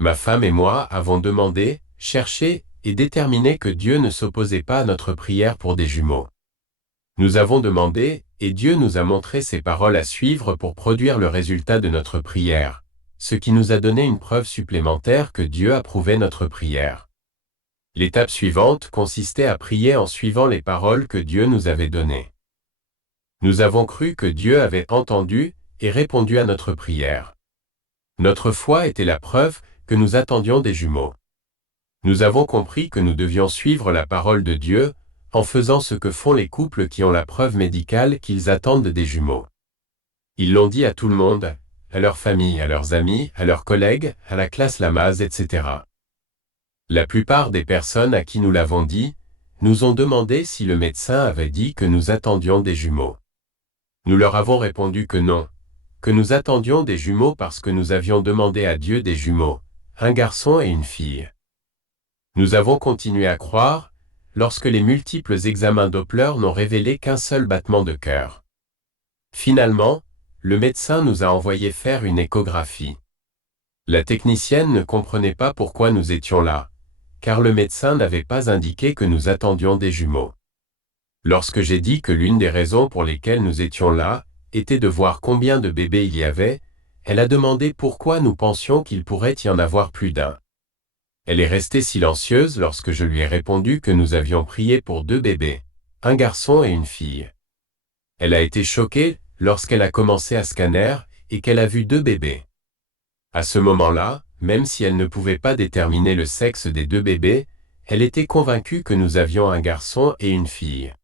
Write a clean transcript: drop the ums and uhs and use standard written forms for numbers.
Ma femme et moi avons demandé, cherché et déterminé que Dieu ne s'opposait pas à notre prière pour des jumeaux. Nous avons demandé, et Dieu nous a montré ses paroles à suivre pour produire le résultat de notre prière, ce qui nous a donné une preuve supplémentaire que Dieu approuvait notre prière. L'étape suivante consistait à prier en suivant les paroles que Dieu nous avait données. Nous avons cru que Dieu avait entendu et répondu à notre prière. Notre foi était la preuve que nous attendions des jumeaux. Nous avons compris que nous devions suivre la parole de Dieu en faisant ce que font les couples qui ont la preuve médicale qu'ils attendent des jumeaux. Ils l'ont dit à tout le monde, à leur famille, à leurs amis, à leurs collègues, à la classe Lamaze, etc. La plupart des personnes à qui nous l'avons dit, nous ont demandé si le médecin avait dit que nous attendions des jumeaux. Nous leur avons répondu que non, que nous attendions des jumeaux parce que nous avions demandé à Dieu des jumeaux, un garçon et une fille. Nous avons continué à croire, lorsque les multiples examens Doppler n'ont révélé qu'un seul battement de cœur. Finalement, le médecin nous a envoyé faire une échographie. La technicienne ne comprenait pas pourquoi nous étions là, car le médecin n'avait pas indiqué que nous attendions des jumeaux. Lorsque j'ai dit que l'une des raisons pour lesquelles nous étions là était de voir combien de bébés il y avait, elle a demandé pourquoi nous pensions qu'il pourrait y en avoir plus d'un. Elle est restée silencieuse lorsque je lui ai répondu que nous avions prié pour 2 bébés, un garçon et une fille. Elle a été choquée lorsqu'elle a commencé à scanner et qu'elle a vu 2 bébés. À ce moment-là, même si elle ne pouvait pas déterminer le sexe des 2 bébés, elle était convaincue que nous avions un garçon et une fille.